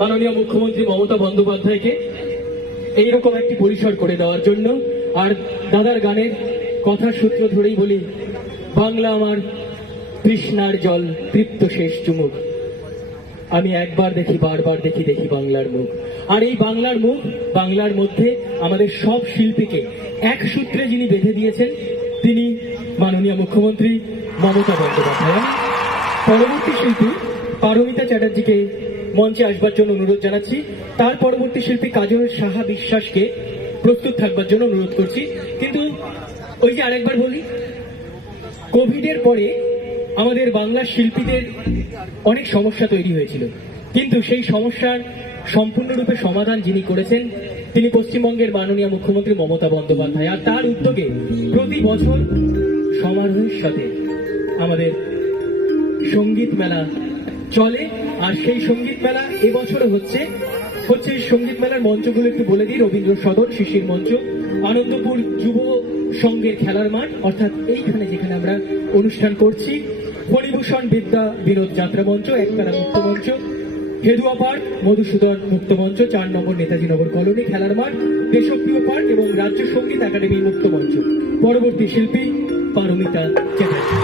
মাননীয় মুখ্যমন্ত্রী মমতা বন্দ্যোপাধ্যায়কে এইরকম একটি পরিসর করে দেওয়ার জন্য। আর দাদার গানের কথার সূত্র ধরেই বলি, বাংলা আমার তৃষ্ণার জল, তৃপ্ত শেষ চুমুক, আমি একবার দেখি বারবার দেখি, দেখি বাংলার মুখ। আর এই বাংলার মুখ, বাংলার মধ্যে আমাদের সব শিল্পীকে এক সূত্রে যিনি বেঁধে দিয়েছেন, তিনি মাননীয় মুখ্যমন্ত্রী মমতা বন্দ্যোপাধ্যায়। পরবর্তী শিল্পী পারমিতা চ্যাটার্জিকে মঞ্চে আসবার জন্য অনুরোধ জানাচ্ছি। তার পরবর্তী শিল্পী কাজল সাহা বিশ্বাসকে প্রস্তুত থাকবার জন্য অনুরোধ করছি। কিন্তু ওই যে আরেকবার বলি, কোভিডের পরে আমাদের বাংলা শিল্পীদের অনেক সমস্যা তৈরি হয়েছিল, কিন্তু সেই সমস্যার সম্পূর্ণরূপে সমাধান যিনি করেছেন, তিনি পশ্চিমবঙ্গের মাননীয় মুখ্যমন্ত্রী মমতা বন্দ্যোপাধ্যায়। আর তার উদ্যোগে প্রতি বছর সমারোহের সাথে আমাদের সঙ্গীত মেলা চলে। আর সেই সঙ্গীত মেলা এবছরও হচ্ছে। সঙ্গীত মেলার মঞ্চগুলো একটু বলে দিই: রবীন্দ্র সদন, শিশির মঞ্চ, আনন্দপুর যুব সংঘের খেলার মাঠ, অর্থাৎ এইখানে যেখানে আমরা অনুষ্ঠান করছি, ফণিভূষণ বিদ্যা বিনোদ যাত্রা মঞ্চ, একতারা মুক্ত মঞ্চ, হেদুয়া পার্ক, মধুসূদন মুক্ত মঞ্চ, 4 নম্বর নেতাজি নগর কলোনি খেলার মাঠ, দেশপ্রিয় পার্ক এবং রাজ্য সঙ্গীত একাডেমি মুক্ত মঞ্চ। পরবর্তী শিল্পী পারমিতা চ্যাটার্জি।